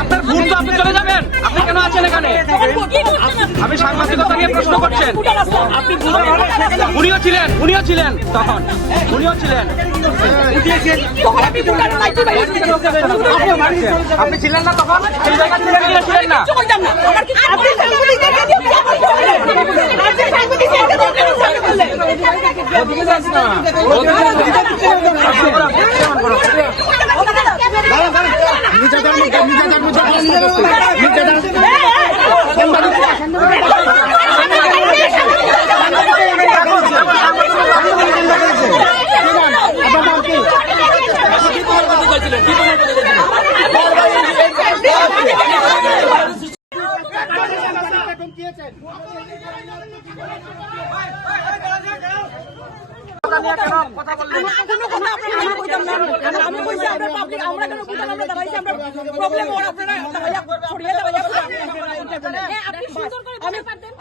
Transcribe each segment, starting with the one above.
আপনার ভুল তো আপনি চলে যাবেন। আপনি কেন আছেন এখানে? আপনি সাংবাদিকতা নিয়ে প্রশ্ন করছেন। আপনি উনিও ছিলেন তখন, উনিও ছিলেন। আপনি ছিলেন না তখন? সেই জায়গা ছিলেন না?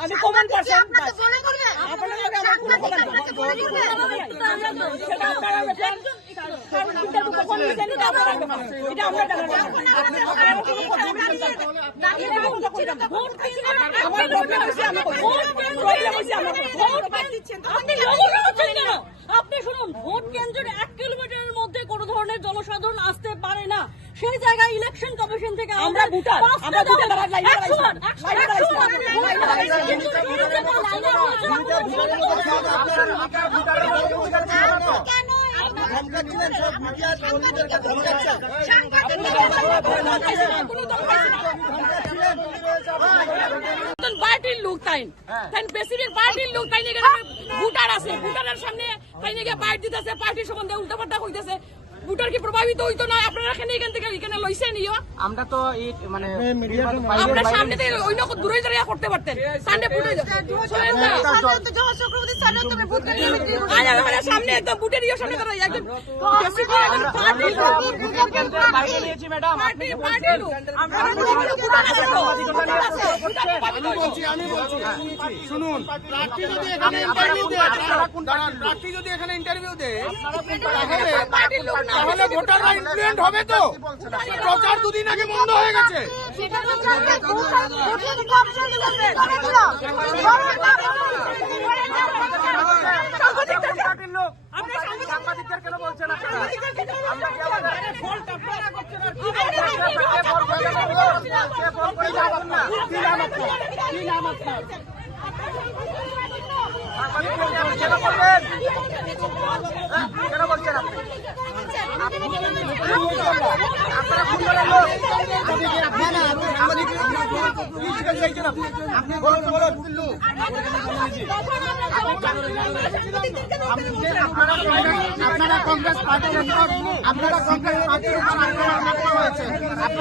আমি কমন পারসন আপনি শুনুন, ভোট কেন্দ্রের 1 কিলোমিটারের মধ্যে কোন ধরনের জনসাধারণ আসতে পারে না। সেই জায়গায় ইলেকশন কমিশন থেকে আমরা ভোটার পার্টির লোক তাই প্রেসিডেন্ট পার্টির লোক তাই ভোটার আছে, ভোটারের সামনে তাই নাকি বাইট দিতেছে, পার্টির সম্বন্ধে উল্টাপাল্টা হইতেছে। ভোটার কি প্রভাবিত হইতো না? আপনারা এখান থেকে লইছেন ইও। আমরা তো মানে আপনার সামনে থেকে ওই লোক দূরে দাঁড়িয়ে করতে পারতেন। সামনে ভোটে সামনে তো ভোটের ইয়ে সামনে দাঁড়াই একজন বাইরে নিয়েছি ম্যাডাম। শুনুন, প্রার্থী যদি এখানে ইন্টারভিউ দেয় তাহলে ভোটাররা ইনফ্লুয়েন্ট হবে তো। প্রচার দুদিন আগে বন্ধ হয়ে গেছে। সাংবাদিকদের কেন বলছেন আপনারা? কেন বলছেন আপনারা কংগ্রেস পার্টির